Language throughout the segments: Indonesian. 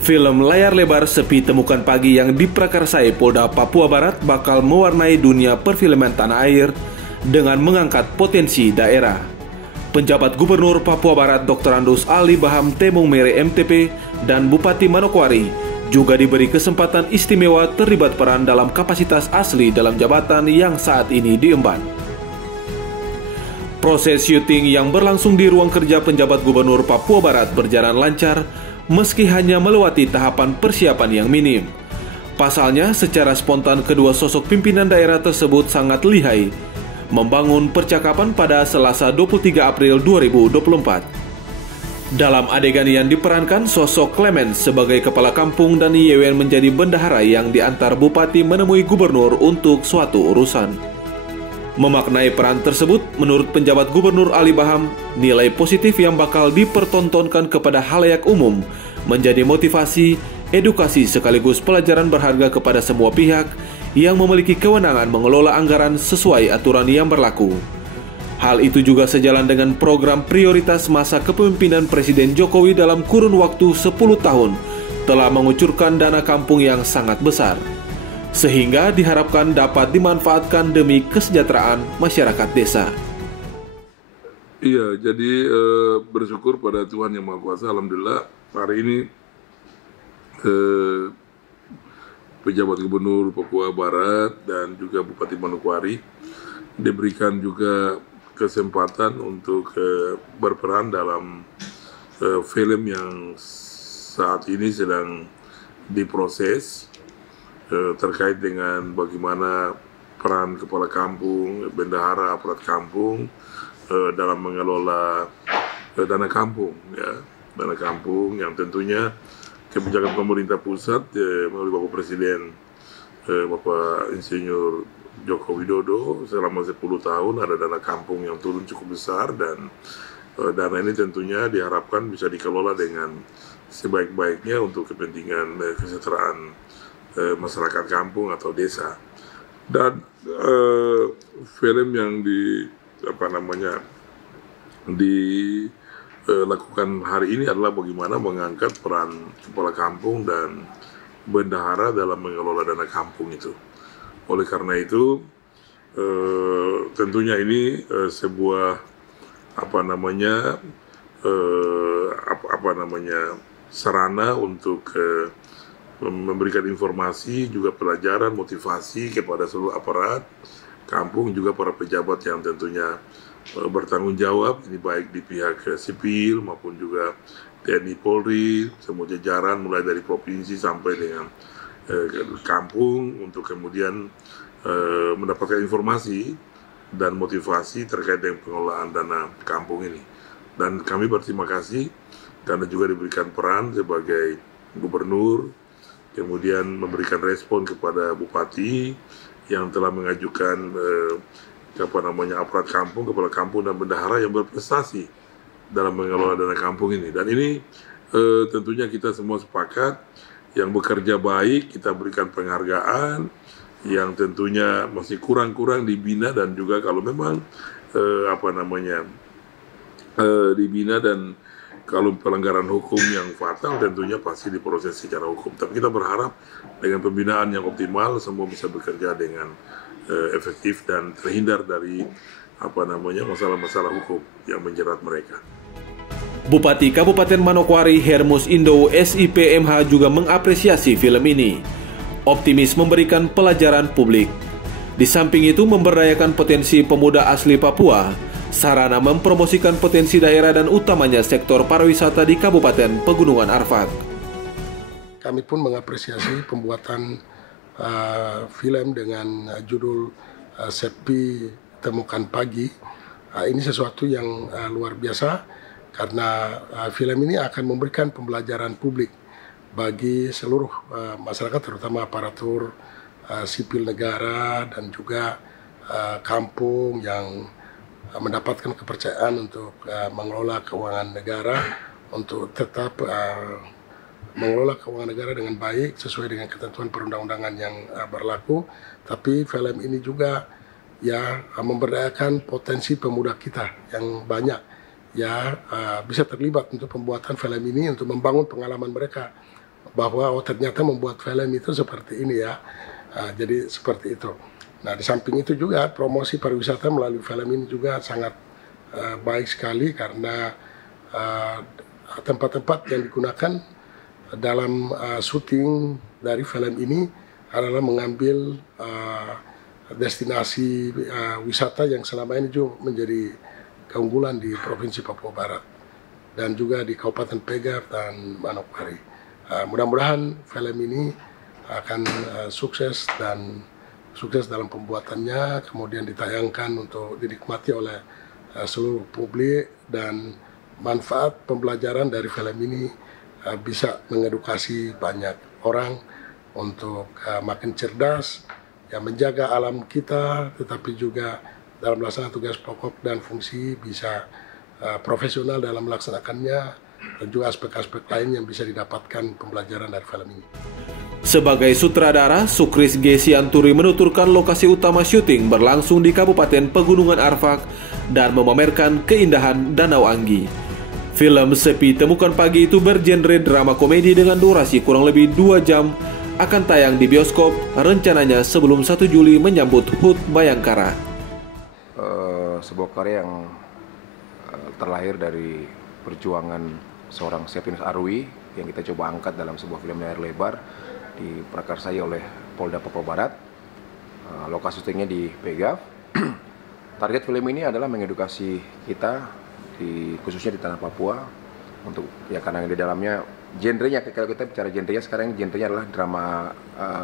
Film layar lebar Sepi Temukan Pagi yang diprakarsai Polda Papua Barat bakal mewarnai dunia perfilman tanah air dengan mengangkat potensi daerah. Penjabat Gubernur Papua Barat Dr. Andus Ali Baham Temung Mere MTP dan Bupati Manokwari juga diberi kesempatan istimewa terlibat peran dalam kapasitas asli dalam jabatan yang saat ini diemban. Proses syuting yang berlangsung di ruang kerja penjabat Gubernur Papua Barat berjalan lancar meski hanya melewati tahapan persiapan yang minim. Pasalnya, secara spontan kedua sosok pimpinan daerah tersebut sangat lihai membangun percakapan pada Selasa 23 April 2024. Dalam adegan yang diperankan, sosok Clemens sebagai kepala kampung dan Yewen menjadi bendahara yang diantar bupati menemui gubernur untuk suatu urusan. Memaknai peran tersebut, menurut penjabat Gubernur Ali Baham, nilai positif yang bakal dipertontonkan kepada halayak umum menjadi motivasi, edukasi sekaligus pelajaran berharga kepada semua pihak yang memiliki kewenangan mengelola anggaran sesuai aturan yang berlaku. Hal itu juga sejalan dengan program prioritas masa kepemimpinan Presiden Jokowi dalam kurun waktu 10 tahun telah mengucurkan dana kampung yang sangat besar, sehingga diharapkan dapat dimanfaatkan demi kesejahteraan masyarakat desa. Iya, jadi bersyukur pada Tuhan Yang Maha Kuasa, alhamdulillah hari ini pejabat Gubernur Papua Barat dan juga Bupati Manokwari diberikan juga kesempatan untuk berperan dalam film yang saat ini sedang diproses terkait dengan bagaimana peran kepala kampung, bendahara, aparat kampung dalam mengelola dana kampung, ya, dana kampung yang tentunya kebijakan pemerintah pusat melalui Bapak Presiden Bapak Insinyur Joko Widodo selama 10 tahun ada dana kampung yang turun cukup besar, dan dana ini tentunya diharapkan bisa dikelola dengan sebaik-baiknya untuk kepentingan kesejahteraan masyarakat kampung atau desa. Dan film yang dilakukan hari ini adalah bagaimana mengangkat peran kepala kampung dan bendahara dalam mengelola dana kampung itu. Oleh karena itu tentunya ini sebuah sarana untuk memberikan informasi, juga pelajaran, motivasi kepada seluruh aparat kampung, juga para pejabat yang tentunya bertanggung jawab, ini baik di pihak sipil maupun juga TNI Polri, semua jajaran mulai dari provinsi sampai dengan kampung untuk kemudian mendapatkan informasi dan motivasi terkait dengan pengelolaan dana kampung ini. Dan kami berterima kasih karena juga diberikan peran sebagai gubernur, kemudian memberikan respon kepada bupati yang telah mengajukan aparat kampung, kepala kampung dan bendahara yang berprestasi dalam mengelola dana kampung ini. Dan ini tentunya kita semua sepakat, yang bekerja baik kita berikan penghargaan, yang tentunya masih kurang-kurang dibina, dan juga kalau memang dibina dan kalau pelanggaran hukum yang fatal tentunya pasti diproses secara hukum. Tapi kita berharap dengan pembinaan yang optimal semua bisa bekerja dengan efektif dan terhindar dari masalah-masalah hukum yang menjerat mereka. Bupati Kabupaten Manokwari Hermus Indo SIPMH juga mengapresiasi film ini. Optimis memberikan pelajaran publik. Di samping itu memberdayakan potensi pemuda asli Papua, sarana mempromosikan potensi daerah dan utamanya sektor pariwisata di Kabupaten Pegunungan Arfak. Kami pun mengapresiasi pembuatan film dengan judul Sepi Temukan Pagi. Ini sesuatu yang luar biasa karena film ini akan memberikan pembelajaran publik bagi seluruh masyarakat, terutama aparatur sipil negara dan juga kampung yang mendapatkan kepercayaan untuk mengelola keuangan negara, untuk tetap mengelola keuangan negara dengan baik sesuai dengan ketentuan perundang-undangan yang berlaku. Tapi film ini juga memberdayakan potensi pemuda kita yang banyak bisa terlibat untuk pembuatan film ini, untuk membangun pengalaman mereka bahwa ternyata membuat film itu seperti ini ya. Jadi seperti itu. Nah, di samping itu juga promosi pariwisata melalui film ini juga sangat baik sekali, karena tempat-tempat yang digunakan dalam syuting dari film ini adalah mengambil destinasi wisata yang selama ini juga menjadi keunggulan di Provinsi Papua Barat dan juga di Kabupaten Pegaf dan Manokwari. Mudah-mudahan film ini akan sukses dalam pembuatannya, kemudian ditayangkan untuk dinikmati oleh seluruh publik, dan manfaat pembelajaran dari film ini bisa mengedukasi banyak orang untuk makin cerdas, ya, menjaga alam kita, tetapi juga dalam melaksanakan tugas pokok dan fungsi bisa profesional dalam melaksanakannya, dan juga aspek-aspek lain yang bisa didapatkan pembelajaran dari film ini. Sebagai sutradara, Sukris G. Sianturi menuturkan lokasi utama syuting berlangsung di Kabupaten Pegunungan Arfak dan memamerkan keindahan Danau Anggi. Film Sepi Temukan Pagi itu bergenre drama komedi dengan durasi kurang lebih 2 jam, akan tayang di bioskop rencananya sebelum 1 Juli menyambut HUT Bayangkara. Sebuah karya yang terlahir dari perjuangan seorang Septinus Arwi yang kita coba angkat dalam sebuah film layar lebar, diprakarsai oleh Polda Papua Barat. Lokasi syutingnya di Pegaf. Target film ini adalah mengedukasi kita, khususnya di tanah Papua, untuk ya karena di dalamnya genrenya, kalau kita bicara genrenya sekarang, genrenya adalah drama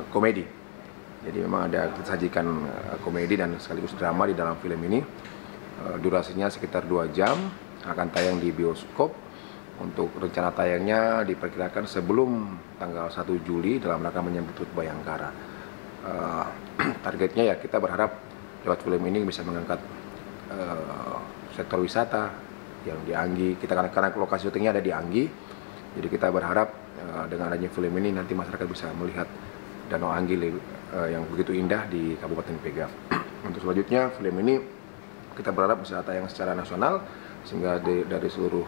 komedi. Jadi memang ada kita sajikan komedi dan sekaligus drama di dalam film ini. Durasinya sekitar 2 jam, akan tayang di bioskop. Untuk rencana tayangnya diperkirakan sebelum tanggal 1 Juli dalam rangka menyambut HUT Bayangkara. Targetnya ya kita berharap lewat film ini bisa mengangkat sektor wisata yang di Anggi. Kita karena lokasi syutingnya ada di Anggi, jadi kita berharap dengan adanya film ini nanti masyarakat bisa melihat Danau Anggi yang begitu indah di Kabupaten Pegaf. Untuk selanjutnya film ini kita berharap bisa tayang secara nasional sehingga dari seluruh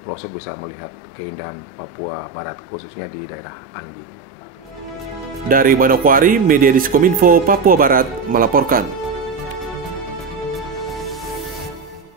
pelosok bisa melihat keindahan Papua Barat, khususnya di daerah Anggi. Dari Manokwari, Media Diskominfo Papua Barat melaporkan.